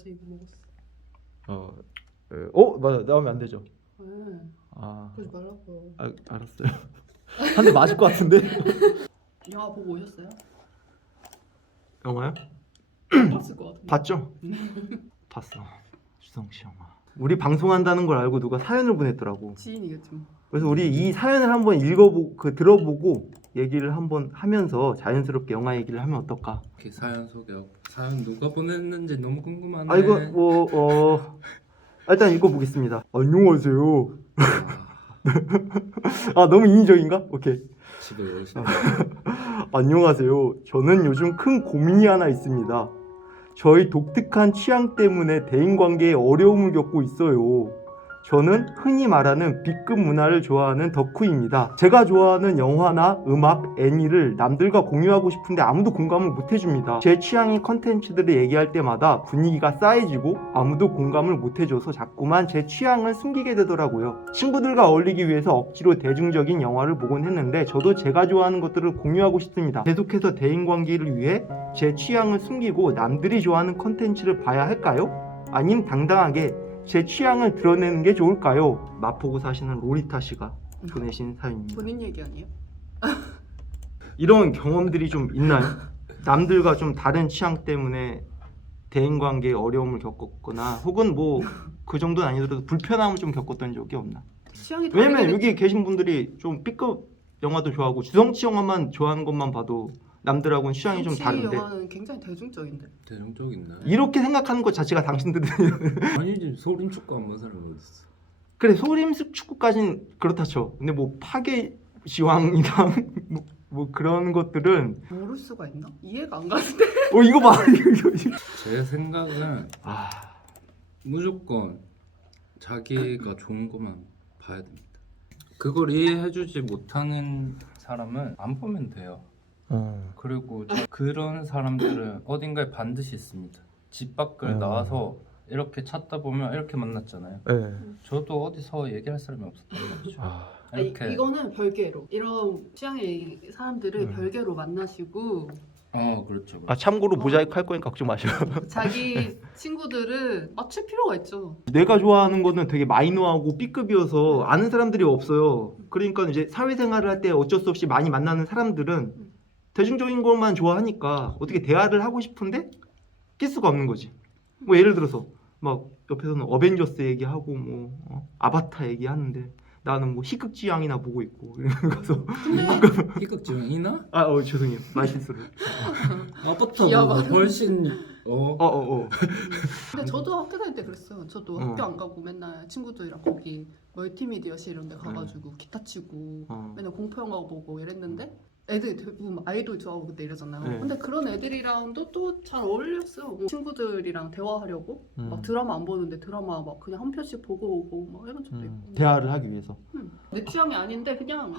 어제 이거 먹었어. 맞아, 나오면 안 되죠. 네. 아, 그러지 말라고요. 알았어요. 한 대 맞을 것 같은데. 영화 보고 오셨어요? 영화요? 봤을 것 같은데. 봤죠? 봤어. 주성씨 영화. 우리 방송한다는 걸 알고 누가 사연을 보냈더라고. 지인이겠지 뭐. 그래서 우리 이 사연을 한번 들어보고 얘기를 한번 하면서 자연스럽게 영화 얘기를 하면 어떨까? 이렇게 사연 소개하고 사연 누가 보냈는지 너무 궁금하네. 아, 이거 일단 읽어보겠습니다. 안녕하세요. 아, 너무 인위적인가? 오케이. 집에 오시네. 안녕하세요. 저는 요즘 큰 고민이 하나 있습니다. 저희 독특한 취향 때문에 대인관계에 어려움을 겪고 있어요. 저는 흔히 말하는 B급 문화를 좋아하는 덕후입니다. 제가 좋아하는 영화나 음악, 애니를 남들과 공유하고 싶은데 아무도 공감을 못 해줍니다. 제 취향인 컨텐츠들을 얘기할 때마다 분위기가 싸해지고 아무도 공감을 못 해줘서 자꾸만 제 취향을 숨기게 되더라고요. 친구들과 어울리기 위해서 억지로 대중적인 영화를 보곤 했는데 저도 제가 좋아하는 것들을 공유하고 싶습니다. 계속해서 대인관계를 위해 제 취향을 숨기고 남들이 좋아하는 컨텐츠를 봐야 할까요? 아님 당당하게 제 취향을 드러내는 게 좋을까요? 마포구 사시는 로리타 씨가 보내신 사연입니다. 본인 얘기 아니에요? 이런 경험들이 좀 있나요? 남들과 좀 다른 취향 때문에 대인관계에 어려움을 겪었거나 혹은 뭐 그 정도는 아니더라도 불편함을 좀 겪었던 적이 없나? 취향이 왜냐면 다르겠지. 여기 계신 분들이 좀 B급 영화도 좋아하고 주성치 영화만 좋아하는 것만 봐도 남들하고는 취향이 좀 정치 다른데 영화는 굉장히 대중적인데. 대중적인데. 이렇게 생각하는 것 자체가 당신들은 아니지 소림 축구 안 보는 사람이 어디 있어? 그래 소림식 축구까진 그렇다 쳐. 근데 뭐 파괴 지왕이랑 뭐 그런 것들은 모를 수가 있나? 이해가 안 가는데. 이거 봐 이거. 제 생각은 아 무조건 자기가 좋은 것만 봐야 됩니다. 그걸 이해해주지 못하는 사람은 안 보면 돼요. 그리고 그런 사람들은 어딘가에 반드시 있습니다. 집 밖을 나와서 이렇게 찾다 보면 이렇게 만났잖아요. 네. 저도 어디서 얘기할 사람이 없었던 거죠. 이렇게 이거는 별개로 이런 취향의 사람들을 별개로 만나시고 그렇죠. 아 참고로 모자이크 할 거니까 걱정 마시고. 자기 친구들은 맞출 필요가 있죠. 내가 좋아하는 거는 되게 마이너하고 B급이어서 아는 사람들이 없어요. 그러니까 이제 사회생활을 할 때 어쩔 수 없이 많이 만나는 사람들은 대중적인 것만 좋아하니까 어떻게 대화를 하고 싶은데 낄 수가 없는 거지. 뭐 예를 들어서 막 옆에서는 어벤져스 얘기하고 뭐 아바타 얘기하는데 나는 뭐 희극 지향이나 보고 있고 이러면서 희극지만 이나? 죄송해요 말실수를. 아바타보다 훨씬 근데 저도 학교 다닐 때 그랬어요. 저도 학교 안 가고 맨날 친구들이랑 거기 멀티미디어실 이런 데 가가지고 기타 치고 맨날 공포 영화 보고 이랬는데 애들이 대부분 아이돌 좋아하고 그때 이러잖아요. 네. 근데 그런 애들이랑도 또 잘 어울렸어요. 뭐 친구들이랑 대화하려고 막 드라마 안 보는데 드라마 막 그냥 한 편씩 보고 오고 막 이런 적도 있고. 대화를 하기 위해서. 내 취향이 아닌데 그냥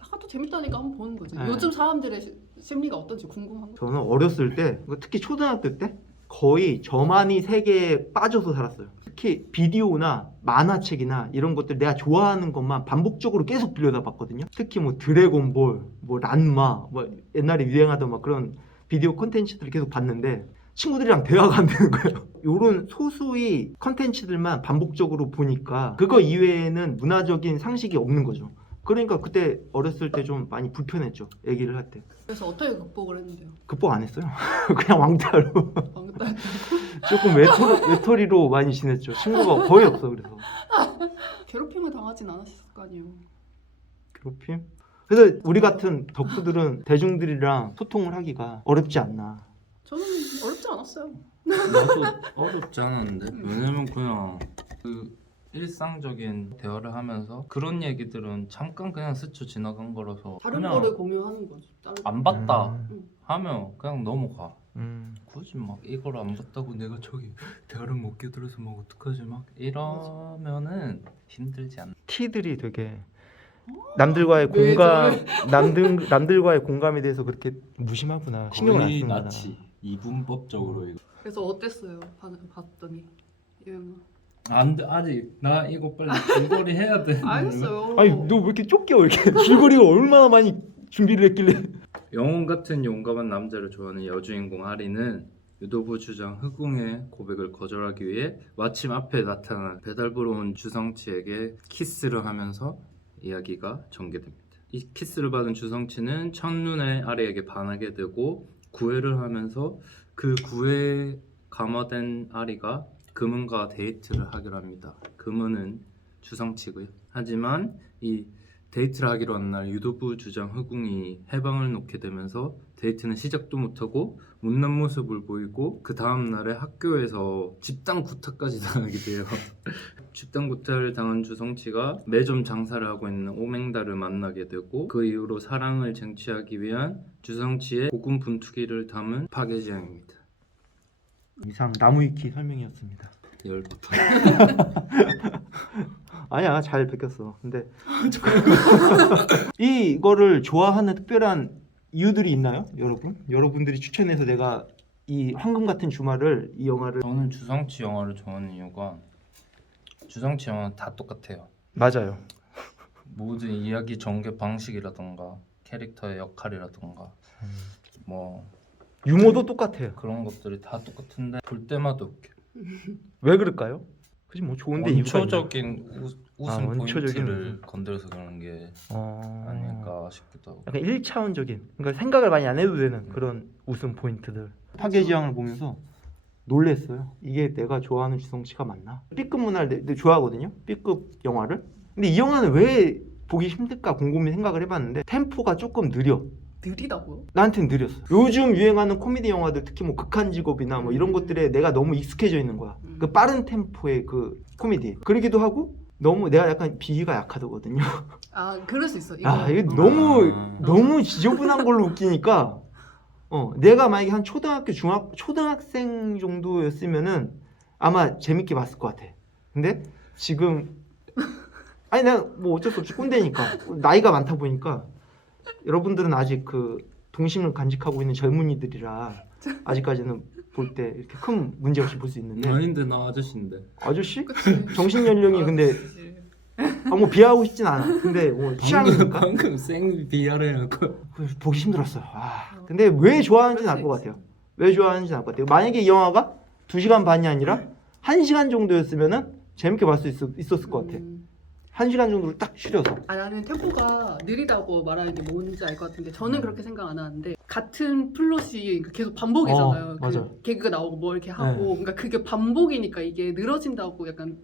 하도 재밌다니까 한번 보는 거지. 네. 요즘 사람들의 심리가 어떤지 궁금한 거. 저는 어렸을 때 특히 초등학교 때 거의 저만이 세계에 빠져서 살았어요. 특히 비디오나 만화책이나 이런 것들 내가 좋아하는 것만 반복적으로 계속 빌려다 봤거든요. 특히 뭐 드래곤볼, 뭐 란마, 뭐 옛날에 유행하던 막 그런 비디오 콘텐츠들을 계속 봤는데 친구들이랑 대화가 안 되는 거예요. 요런 소수의 콘텐츠들만 반복적으로 보니까 그거 이외에는 문화적인 상식이 없는 거죠. 그러니까 그때 어렸을 때 좀 많이 불편했죠. 얘기를 할 때. 그래서 어떻게 극복을 했는데요? 극복 안 했어요. 그냥 왕따로. 방금 조금 외톨이로 많이 지냈죠. 친구가 거의 없어. 그래서 괴롭힘을 당하진 않았을 거 아니에요. 괴롭힘? 그래서 우리 같은 덕후들은 대중들이랑 소통을 하기가 어렵지 않나. 저는 어렵지 않았어요. 나도 어렵지 않았는데 왜냐면 그냥 그 일상적인 대화를 하면서 그런 얘기들은 잠깐 그냥 스쳐 지나간 거라서 다른 그냥 거를 공유하는 거지. 다른 안 봤다 음. 하면 그냥 넘어가. 음. 굳이 막 이걸 안 봤다고 내가 저기 대화를 못 끼들어서 막 어떡하지 막 이러면은 힘들지 않나. T들이 되게 남들과의 왜 남들과의 공감에 대해서 그렇게 무심하구나. 신경을 안 거의 쓰는구나. 나치 이분법적으로 이거. 그래서 어땠어요? 봤더니 이 영화. 안돼 아직 나 이거 빨리 줄거리 해야 돼. 알겠어요. 아니 너 왜 이렇게 쫓겨? 이렇게 줄거리가 얼마나 많이 준비를 했길래? 영웅 같은 용감한 남자를 좋아하는 여주인공 아리는 유도부 주장 흑웅의 고백을 거절하기 위해 마침 앞에 나타난 배달부로 온 주성치에게 키스를 하면서 이야기가 전개됩니다. 이 키스를 받은 주성치는 첫눈에 아리에게 반하게 되고 구애를 하면서 그 구애에 감화된 아리가 금은과 데이트를 하기로 합니다. 금은은 주성치고요. 하지만 이 데이트를 하기로 한 날 유도부 주장 흑웅이 해방을 놓게 되면서 데이트는 시작도 못하고 못난 모습을 보이고 그 다음날에 학교에서 집단 구타까지 당하게 돼요. 집단 구타를 당한 주성치가 매점 장사를 하고 있는 오맹달을 만나게 되고 그 이후로 사랑을 쟁취하기 위한 주성치의 고군분투기를 담은 파괴지향입니다. 이상 나무위키 설명이었습니다. 열부터. 아니야, 잘 베꼈어. 근데 이거를 좋아하는 특별한 이유들이 있나요, 여러분? 여러분들이 추천해서 내가 이 황금 같은 주말을 이 영화를 저는 주성치 영화를 좋아하는 이유가 주성치 영화는 다 똑같아요. 맞아요. 모든 이야기 전개 방식이라던가 캐릭터의 역할이라던가 뭐 유머도 똑같아요. 그런 것들이 다 똑같은데 볼 때마다 웃겨. 왜 그럴까요? 그지 뭐 좋은데 이유가 있나? 원초적인 웃음 원초적인 포인트를 건드려서 그런 게 아닐까 싶기도 하고. 약간 1차원적인, 그러니까 생각을 많이 안 해도 되는 그런 웃음 포인트들. 파괴지향을 보면서 놀랬어요. 이게 내가 좋아하는 주성치가 맞나? B급 문화를 내 좋아하거든요. B급 영화를. 근데 이 영화는 왜 보기 힘들까 곰곰이 생각을 해봤는데 템포가 조금 느려. 느리다고요? 나한테는 느렸어. 요즘 유행하는 코미디 영화들, 특히 뭐 극한직업이나 뭐 이런 것들에 내가 너무 익숙해져 있는 거야. 그 빠른 템포의 그 코미디. 그러기도 하고 너무 내가 약간 비위가 약하거든요. 아 그럴 수 있어. 이게 너무 지저분한 걸로 웃기니까 내가 만약에 한 초등학생 정도였으면은 아마 재밌게 봤을 것 같아. 근데 지금 아니 내가 뭐 어쩔 수 없이 꼰대니까 나이가 많다 보니까 여러분들은 아직 그 동심을 간직하고 있는 젊은이들이라 아직까지는 볼 때 이렇게 큰 문제 없이 볼 수 있는데 아닌데 나 아저씨인데. 아저씨? 그치. 정신 연령이 근데 그치. 뭐 비하하고 싶진 않아. 근데 뭐 취향이니까 방금 생 비하를 해놓고 보기 힘들었어요. 근데 왜 좋아하는지는 알 것 같아요. 왜 좋아하는지는 알 것 같아요. 만약에 이 영화가 2시간 반이 아니라 1시간 정도였으면은 재밌게 봤을 수 있었을 것 같아. 1시간 정도를 딱 줄여서. 나는 템포가 느리다고 말하는 게 뭔지 알 것 같은데 저는 그렇게 생각 안 하는데 같은 플롯이 계속 반복이잖아요. 맞아. 그 개그가 나오고 뭐 이렇게 하고 그러니까 그게 반복이니까 이게 늘어진다고 약간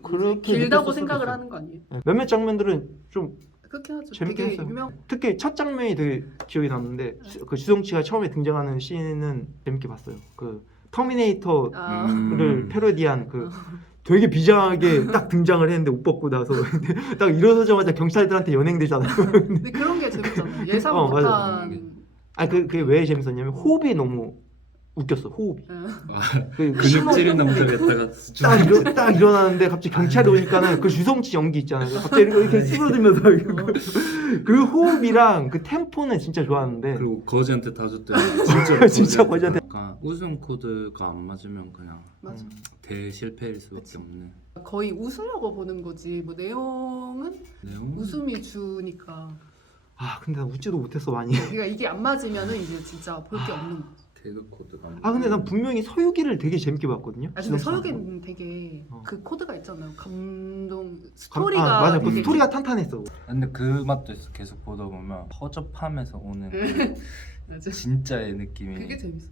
그렇게 길다고 느꼈을 생각을 수도 하는 거 아니에요? 몇몇 장면들은 좀 그렇게 하죠. 재밌게 되게 했어요. 유명. 특히 첫 장면이 되게 기억에 남는데 그 주성치가 처음에 등장하는 씬은 재밌게 봤어요. 그 터미네이터를 패러디한 그 되게 비장하게 딱 등장을 했는데 옷 벗고 나서 딱 일어서자마자 경찰들한테 연행되잖아요. 근데 그런 게 재밌잖아요. 예상 못한. 그게 왜 재밌었냐면 호흡이 너무 웃겼어. 호흡이. 근육질인 남자겠다가 딱 일어나는데 갑자기 경찰이 오니까는 그 주성치 연기 있잖아요. 갑자기 이렇게 쓰러지면서 그 호흡이랑 그 템포는 진짜 좋았는데. 그리고 거지한테 다 줬대요. 진짜 거지한테. 약간 웃음 코드가 안 맞으면 그냥 맞아. 대실패일 수밖에 없는. 거의 웃으려고 보는 거지. 뭐 내용은 웃음이 주니까. 근데 나 웃지도 못했어 많이. 그러니까 이게 안 맞으면은 이제 진짜 볼 게 없는 거지. 개그 코드가. 근데 난 분명히 서유기를 되게 재밌게 봤거든요. 근데 서유기는 되게 그 코드가 있잖아요. 감동 스토리가 맞아. 그 되게 스토리가 탄탄했어. 근데 그 맛도 있어. 계속 보다 보면 허접함에서 오는 맞아. 진짜의 느낌이. 그게 재밌어.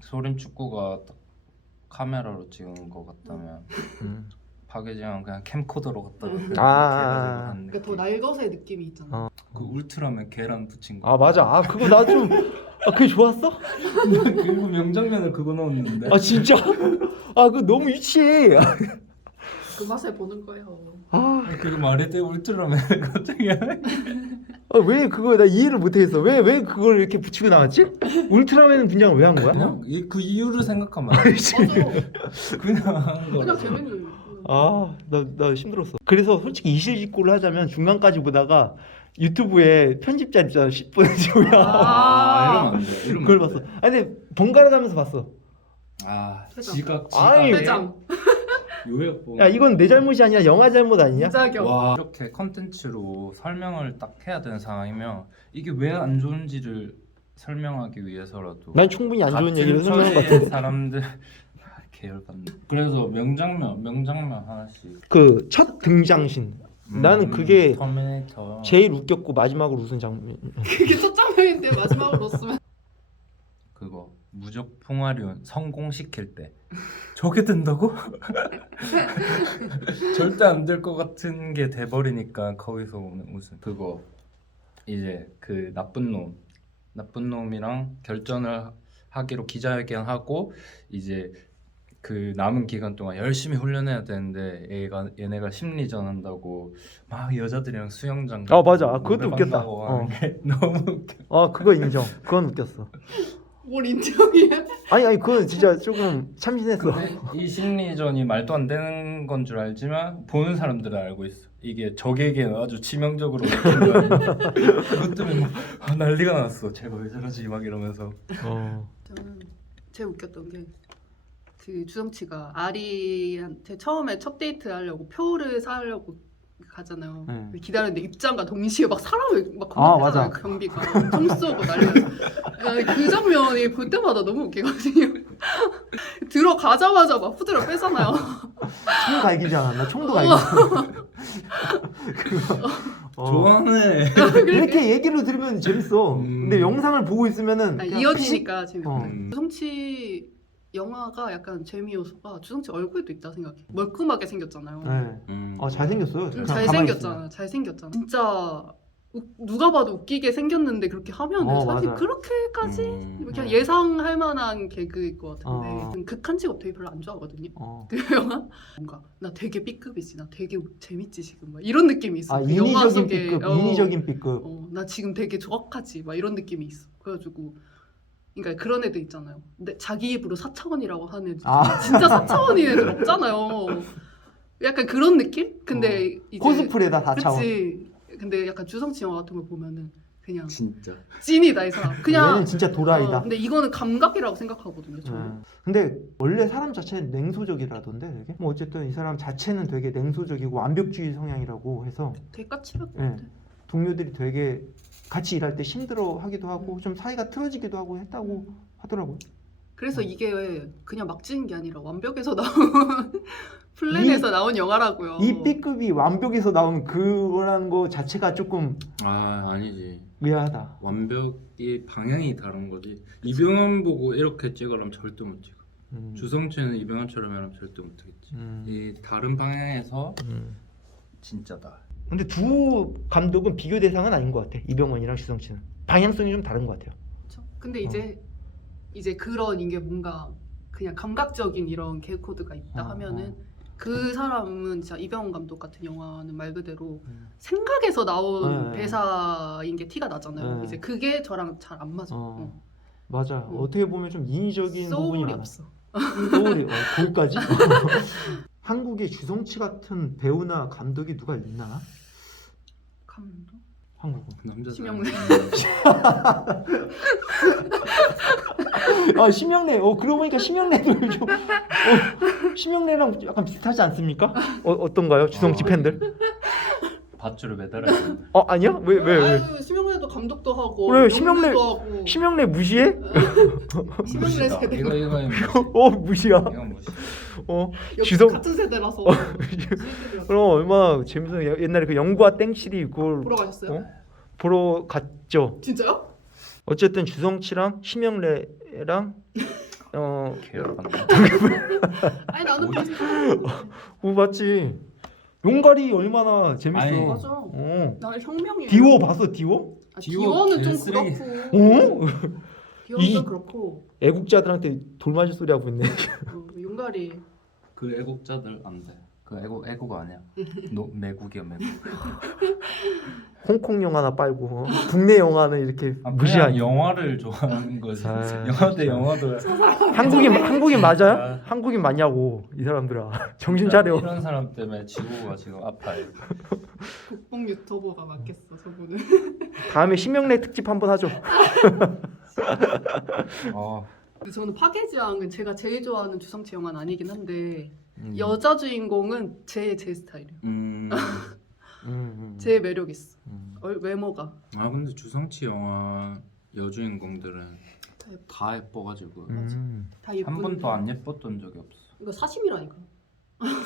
소림 축구가 딱 카메라로 찍은 것 같다면 파괴지향은 그냥 캠코더로 갔다가 그러니까 더 날것의 느낌이 있잖아. 그 울트라맨 계란 붙인 거. 맞아. 그거 나 좀 그게 좋았어? 그리고 명장면을 그거 넣었는데. 진짜? 그거 너무 유치해. 그 맛을 보는 거예요. 그게 말이 돼 울트라맨 갑자기. 왜 그거 나 이해를 못했어. 왜 그걸 이렇게 붙이고 나왔지? 울트라맨은 분장을 왜 한 거야? 그냥 그 이유를 생각하면 안 돼. 그냥 한 거. 그냥 재밌는. 나 힘들었어. 그래서 솔직히 이실직고를 하자면 중간까지 보다가 유튜브에 편집자 있잖아 10분 지우야. 이러면 안 돼. 이러면 그걸 안 돼. 봤어. 근데 번갈아 가면서 봤어. 지각. 회장. 요약본. 야 이건 내 잘못이 아니라 영화 잘못 아니냐? 부작용. 와 이렇게 컨텐츠로 설명을 딱 해야 되는 상황이면 이게 왜 안 좋은지를 설명하기 위해서라도 난 충분히 안 좋은 같은 얘기를 설명한 것 처지의 같은데. 사람들 계열받네. 그래서 명장면 하나씩. 그 첫 등장신. 나는 그게 터미네이터. 제일 웃겼고 마지막으로 웃은 장면. 그게 첫 장면인데 마지막으로 넣었으면 그거 무적 풍화륜 성공시킬 때 저게 된다고? 절대 안 될 것 같은 게 돼버리니까 거기서 오는 웃음. 그거 이제 그 나쁜 놈이랑 결전을 하기로 기자회견하고 이제 그 남은 기간 동안 열심히 훈련해야 되는데 얘네가 심리전 한다고 막 여자들이랑 수영장 아 맞아. 그것도 노래방 웃겼다. 가고 하는 게 너무 웃겨. 그거 인정. 그건 웃겼어. 뭘 인정이야? 아니 그건 진짜 조금 참신했어. 근데 이 심리전이 말도 안 되는 건 줄 알지만 보는 사람들은 알고 있어. 이게 적에게는 아주 치명적으로 먹힌 거야. 그것 때문에 막 난리가 났어. 쟤가 왜 저러지 막 이러면서. 저는 제일 웃겼던 게 그 주성치가 아리한테 처음에 첫 데이트 하려고 표를 사려고 가잖아요. 기다리는데 입장과 동시에 막 사람을 막 건너뛰잖아요. 맞아. 그 경비가 총 쏘고 난리가. 그 장면이 볼 때마다 너무 웃기거든요. 들어가자마자 막 후드를 빼잖아요. 총 갈기지 않았나? 총도 갈기지. 좋아하네. 이렇게 얘기를 들으면 재밌어. 근데 영상을 보고 있으면은 그냥 이어지니까 재밌고. 음. 주성치 영화가 약간 재미 요소가 주성치 얼굴도 있다 생각해. 멀끔하게 생겼잖아요. 네. 잘생겼어요. 그냥 가만히 잘생겼잖아. 잘생겼잖아. 진짜 누가 봐도 웃기게 생겼는데 그렇게 하면은 사실 맞아요. 그렇게까지 그냥 예상할 만한 개그일 것 같은데 어. 극한 직업 되게 별로 안 좋아하거든요. 그 영화 뭔가 나 되게 B급이지, 나 되게 재밌지 지금 막 이런 느낌이 있어. 그 영화 인위적인 속에 B급, 인위적인 B급. 나 지금 되게 정확하지 막 이런 느낌이 있어. 그래가지고 그러니까 그런 애들 있잖아요. 근데 자기 입으로 4차원이라고 하는 애들 진짜 4차원인 애들 없잖아요. 약간 그런 느낌? 근데 이제 코스프레다 4차원. 그치. 근데 약간 주성치 영화 같은 거 보면은 그냥 진짜. 찐이다 이 사람. 그냥 얘는 진짜 도라이다. 근데 이거는 감각이라고 생각하거든요. 저는. 근데 원래 사람 자체는 냉소적이라던데 되게. 뭐 어쨌든 이 사람 자체는 되게 냉소적이고 완벽주의 성향이라고 해서 되게 까칠할 것 네. 같아. 동료들이 되게 같이 일할 때 힘들어하기도 하고 좀 사이가 틀어지기도 하고 했다고 하더라고요. 그래서 이게 그냥 막 찍은 게 아니라 완벽에서 나온 플랜에서 나온 영화라고요. 이 B급이 완벽에서 나온 그거라는 거 자체가 조금 아니지. 의아하다. 완벽이 방향이 다른 거지. 이병헌 보고 이렇게 찍으라면 절대 못 찍어. 주성치는 이병헌처럼 하면 절대 못 하겠지. 이 다른 방향에서 진짜다. 근데 두 감독은 비교 대상은 아닌 것 같아. 이병헌이랑 주성치는 방향성이 좀 다른 것 같아요. 그렇죠. 근데 이제 그런 이게 뭔가 그냥 감각적인 이런 개그 코드가 있다 하면은 그 사람은 진짜 이병헌 감독 같은 영화는 말 그대로 생각에서 나온 대사인 게 티가 나잖아요. 이제 그게 저랑 잘 안 맞아. 맞아. 어떻게 보면 좀 인위적인 부분이 소울이 많아. 없어. 소울이 거기까지? 한국에 주성치 같은 배우나 감독이 누가 있나? 감독? 한국은. 남자 심영래. 심영래. 그러고 보니까 심영래도 좀 심영래랑 약간 비슷하지 않습니까? 어떤가요? 주성치 팬들? 밧줄을 매달아야 된다. 아니야? 왜? 심영래도 감독도 하고 그래, 연기도 하고 심영래 무시해? 심영래 세대 이거 무시야. 이건 무시. 주성 같은 세대라서 그럼 얼마나 재밌어. 옛날에 그 영구와 땡실이 그걸 보러 가셨어요? 보러 갔죠. 진짜요? 어쨌든 주성치랑 심영래랑 계열받네. 아니 나는 봤지. 용가리 얼마나 재밌어. 아니, 맞아. 나는 혁명이에요. 디워 봤어 디워? 디워는 좀 개쓰레기. 그렇고. 디워는 좀 그렇고. 애국자들한테 돌 맞을 소리 하고 있네. 용가리. 그 애국자들 안 돼. 그 애국가 아니야. 매국이야 매국. 홍콩 영화나 빨고 국내 영화는 이렇게 무시하니. 영화를 좋아하는 거지. 영화 대 영화도. 한국인 맞아요? 한국인 맞냐고 이 사람들아. 정신 차려. 이런 사람 때문에 지구가 지금 아파요. 국뽕 유튜버가 맞겠어 저분은. 다음에 심영래 특집 한번 하죠. 근데 저는 파괴지왕은 제가 제일 좋아하는 주성치 영화는 아니긴 한데 여자 주인공은 제 스타일이에요. 제 제 매력 있어. 외모가. 근데 주성치 영화 여주인공들은 다 예뻐. 다 예뻐가지고 다 예쁜. 한 번도 안 예뻤던 적이 없어. 이거 사심이라니까.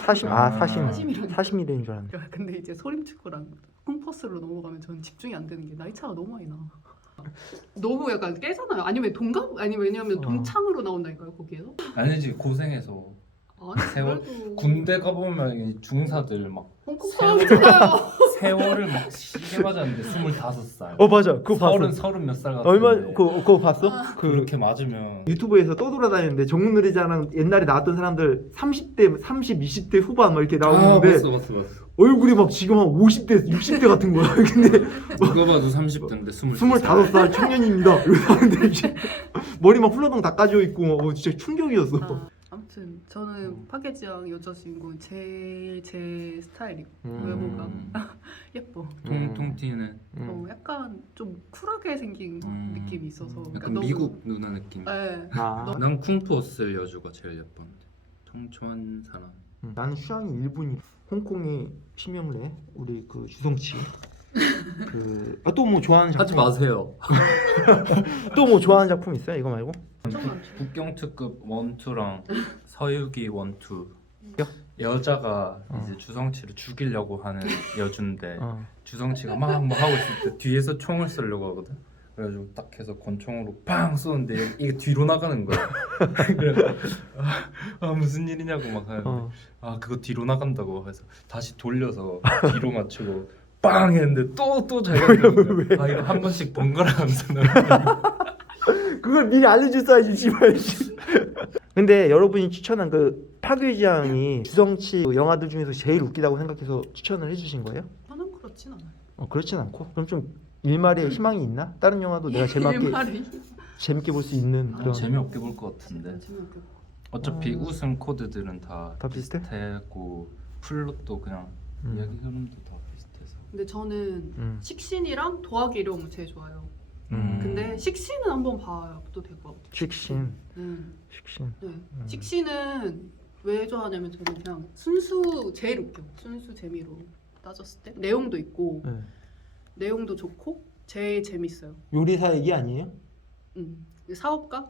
사심 사심이라니. 사심이 되는 줄 알았네. 근데 이제 소림축구랑 콩퍼스로 넘어가면 저는 집중이 안 되는 게 나이 차가 너무 많이 나. 너무 약간 깨잖아요. 아니면 동갑? 아니 왜냐면 동창으로 나온다니까요 거기에서. 아니지 고생해서 아니 세월- 그래도 군대 가보면 이 중사들 막 홍콩 사람이잖아요. 세월을 막 시계 맞았는데 25살. 맞아 그거 봤어. 서른 몇 살 같은데. 얼마 그거 봤어? 그렇게 맞으면 유튜브에서 떠돌아다니는데 정문놀이자랑 옛날에 나왔던 사람들 30대, 30, 20대 후반 막 이렇게 나오는데 봤어. 얼굴이 막 지금 한 50대, 60대 같은 거야. 근데 누가 봐도 30대인데 25살 청년입니다. 이러고 하는데 이제 머리 막 훌러덩 닦아져 있고 진짜 충격이었어. 아무튼 저는 파괴지향 여자 주인공은 제일 제 스타일이고 음. 외모가 예뻐. 통통 튀는 약간 좀 쿨하게 생긴 느낌이 있어서. 그러니까 약간 너무- 미국 누나 느낌. 네. 난 쿵푸어스 여주가 제일 예뻤는데. 청초한 사람. 나는 취향이 일본이 홍콩이 심영래 우리 그 주성치 또 뭐 좋아하는 하지 작품 마세요. 또 뭐 좋아하는 작품 있어요? 이거 말고? 엄청 많죠. 북경특급 1, 2랑 서유기 1, 2. 야? 여자가 이제 주성치를 죽이려고 하는 여주인데 어. 주성치가 막 하고 있을 때 뒤에서 총을 쏘려고 하거든. 그래가지고 딱 해서 권총으로 팡 쏘는데 이게 뒤로 나가는 거야. 그래 무슨 일이냐고 막 하는데 그거 뒤로 나간다고 해서 다시 돌려서 뒤로 맞추고 빵 했는데 또 잘 가는 거야. 이거 한 번씩 번갈아 가면서 나가. 그걸 미리 알려줬어야지 씨발. 근데 여러분이 추천한 그 파괴지향이 주성치 영화들 중에서 제일 웃기다고 생각해서 추천을 해주신 거예요? 저는 그렇진 않아요. 그렇진 않고 그럼 좀 일말의 희망이 있나? 다른 영화도 내가 일말이 재밌게 볼 수 있는 그런 재미없게 볼 것 같은데. 재미없게. 어차피 웃음 코드들은 다 비슷해? 비슷하고 플롯도 그냥 이야기 흐름도 다 비슷해서. 근데 저는 식신이랑 도화기룡 제일 좋아요. 음. 근데 식신은 한번 봐도 될 것 같아요. 식신 네. 식신은 왜 좋아하냐면 저는 그냥 순수 제일 웃겨. 순수 재미로 따졌을 때 내용도 있고 내용도 좋고 제일 재밌어요. 요리사 얘기 아니에요? 사업가?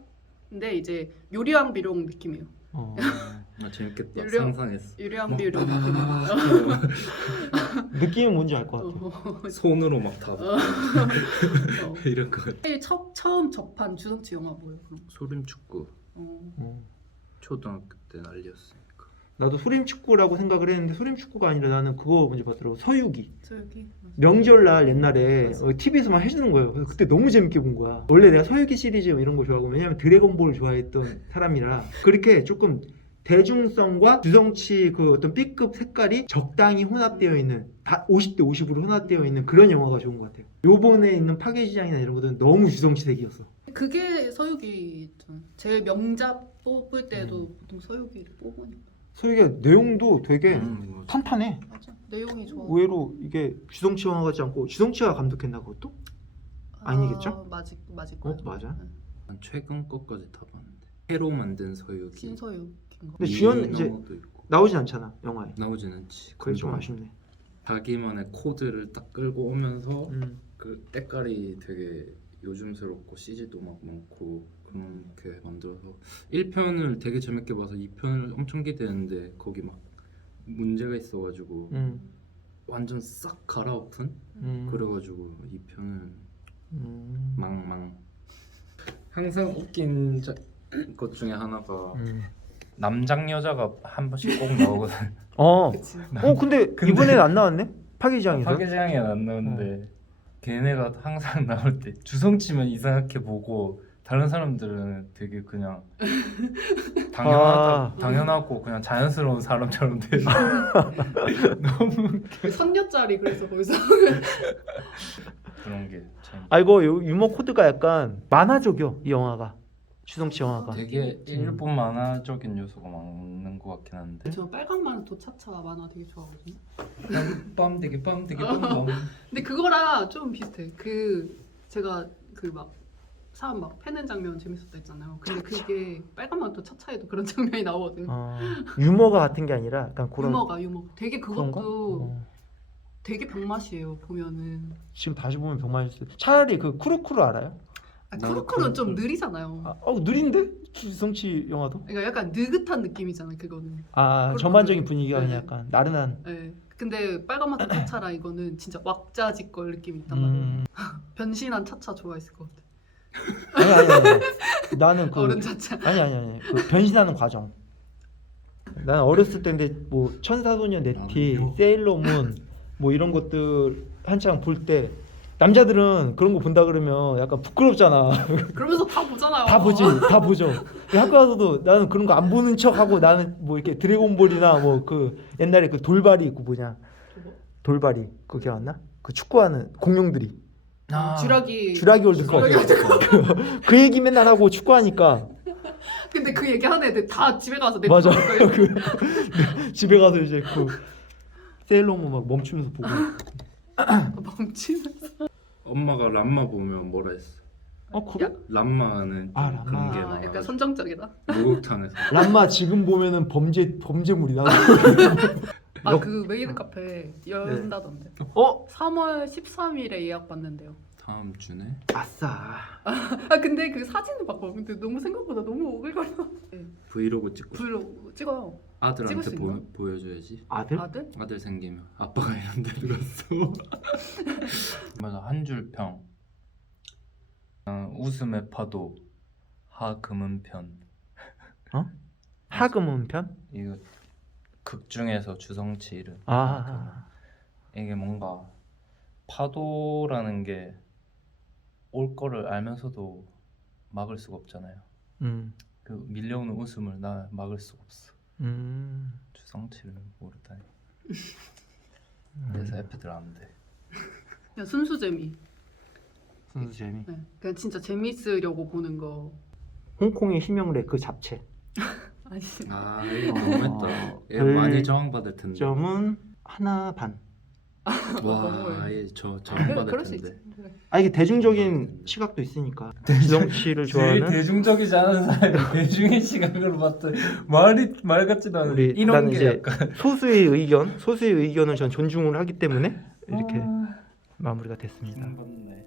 근데 이제 요리왕 비룡 느낌이에요. 재밌겠다. 유령- 상상했어. 요리왕 비룡 느낌은 뭔지 알 것 같아. 손으로 막 다 이런 거. 제일 처음 접한 주성치 영화 뭐예요? 그럼? 소림축구 어. 초등학교 때 난리였으니까. 나도 소림축구라고 생각을 했는데 소림축구가 아니라 나는 그거 먼저 봤더라고. 서유기. 저 여기 명절날 옛날에 맞아. TV에서만 해주는 거예요. 그래서 그때 너무 재밌게 본 거야. 원래 내가 서유기 시리즈 이런 거 좋아하고 왜냐면 드래곤볼을 좋아했던 사람이라 그렇게 조금 대중성과 주성치 그 어떤 B급 색깔이 적당히 혼합되어 있는 50대 50으로 혼합되어 있는 그런 영화가 좋은 것 같아요. 요번에 있는 파괴지장이나 이런 것들은 너무 주성치색이었어. 그게 서유기 있잖아. 제일 명작 뽑을 때도 보통 서유기를 뽑으니까. 서유기가 내용도 되게 탄탄해. 맞아. 내용이 좋아. 의외로 이게 주성치 영화 같지 않고 주성치가 감독했나 그것도? 아니겠죠? 맞을 거야. 맞아. 난 최근 것까지 다 봤는데. 새로 만든 서유기. 신서유기인가? 근데 주연 이제 이민호도 있고. 나오진 않잖아 영화에. 나오진 않지. 그게 좀 금방 아쉽네. 자기만의 코드를 딱 끌고 오면서 그 때깔이 되게 요즘스럽고 CG도 막 많고 그렇게 만들어서 1편을 되게 재밌게 봐서 2편을 엄청 기대했는데 거기 막 문제가 있어가지고 완전 싹 갈아엎은 그래가지고 2편은 망망. 항상 웃긴 것 중에 하나가 남장 여자가 한 번씩 꼭 나오거든. 그치. 근데 이번에는 안 나왔네? 파괴지장에서? 파괴장이 안 나오는데 걔네가 항상 나올 때 주성치면 이상하게 보고 다른 사람들은 되게 그냥 당연하고 그냥 자연스러운 사람처럼 돼. 너무 선녀짜리 그래서 거기서 그런 게 참. 이거 유머 코드가 약간 만화적이요 이 영화가. 주성치 영화가. 되게 일본 만화적인 요소가 많은 것 같긴 한데. 저 빨강만 도차차 만화 되게 좋아하거든요. 빰되게 빰빰. 근데 그거랑 좀 비슷해. 제가 막 사람 막 패는 장면 재밌었다 했잖아요. 근데 그게 빨간만 도차차에도 그런 장면이 나오거든요. 유머가 같은 게 아니라 약간 그런 유머. 되게 그것도 되게 병맛이에요. 보면은. 지금 다시 보면 병맛일 수. 차라리 그 쿠루쿠루 알아요? 크로커는 좀 느리잖아요. 느린데? 주성치 영화도? 그러니까 약간 느긋한 느낌이잖아요. 그거는. 아, 그렇구나. 전반적인 분위기가 네. 그냥 약간 나른한. 네. 근데 빨간마트 차차랑 이거는 진짜 왁자지껄 느낌이 있단 말이에요. 변신한 차차 좋아했을 것 같아. 아니. 나는 그 어른 차차. 아니. 그 변신하는 과정. 나는 어렸을 때인데 뭐 천사소년 네티, 아니요. 세일러문 뭐 이런 것들 한창 볼 때 남자들은 그런 거 본다 그러면 약간 부끄럽잖아. 그러면서 다 보잖아요. 다 보지, 다 보죠. 학교 가서도 나는 그런 거 안 보는 척하고 나는 뭐 이렇게 드래곤볼이나 뭐 그 옛날에 그 돌발이 그 뭐냐 돌발이 그거 기억나? 그 축구하는 공룡들이 주라기. 주라기 월드컵 그 얘기 맨날 하고 축구하니까 근데 그 얘기하는 애들 다 집에 가서 맞아. 넷플릭스 그 집에 가서 이제 그 세일러문 막 멈추면서 보고 멈추면서. 엄마가 람마 보면 뭐라 했어? 그래? 람마는 좀 아, 람마. 그런 게 약간 많아가지고 선정적이다. 목욕탕에서 람마 지금 보면은 범죄물이다. 그 메이드 카페 연다던데. 3월 13일에 예약 받는데요. 다음 주네. 아싸. 근데 그 사진을 봤거든. 근데 너무 생각보다 너무 오글거려. 브이로그 찍고 싶어. 브이로그 찍어요. 찍을 아들한테 수 있나? 보여줘야지. 아들? 아들? 아들 생기면 아빠가 이런 데를 갔어. 맞아, 한 줄 평. 웃음의 파도 하금은편. 하금은 편? 이거 극 중에서 주성치 이름. 이게 뭔가 파도라는 게 올 거를 알면서도 막을 수가 없잖아요. 그 밀려오는 웃음을 나 막을 수가 없어. 주성치를 모르다니. 그래서 에피들 안 돼. 그냥 순수 재미. 순수 재미. 네. 그냥 진짜 재밌으려고 보는 거. 홍콩의 심형래 그 잡채. 아니. 이거 너무했다. 얘 별 많이 저항받을 텐데. 점은 하나 반. 와, 얘저 그래, 저항받을 그럴 수 텐데. 있지. 그래. 이게 대중적인 시각도 있으니까. 주성치를 좋아하는 대중적이지 않은 사람이 대중의 시각으로 봤더니 말 같지도 않은 우리 나는 이제 소수의 의견을 전 존중을 하기 때문에 이렇게 마무리가 됐습니다. 맞네.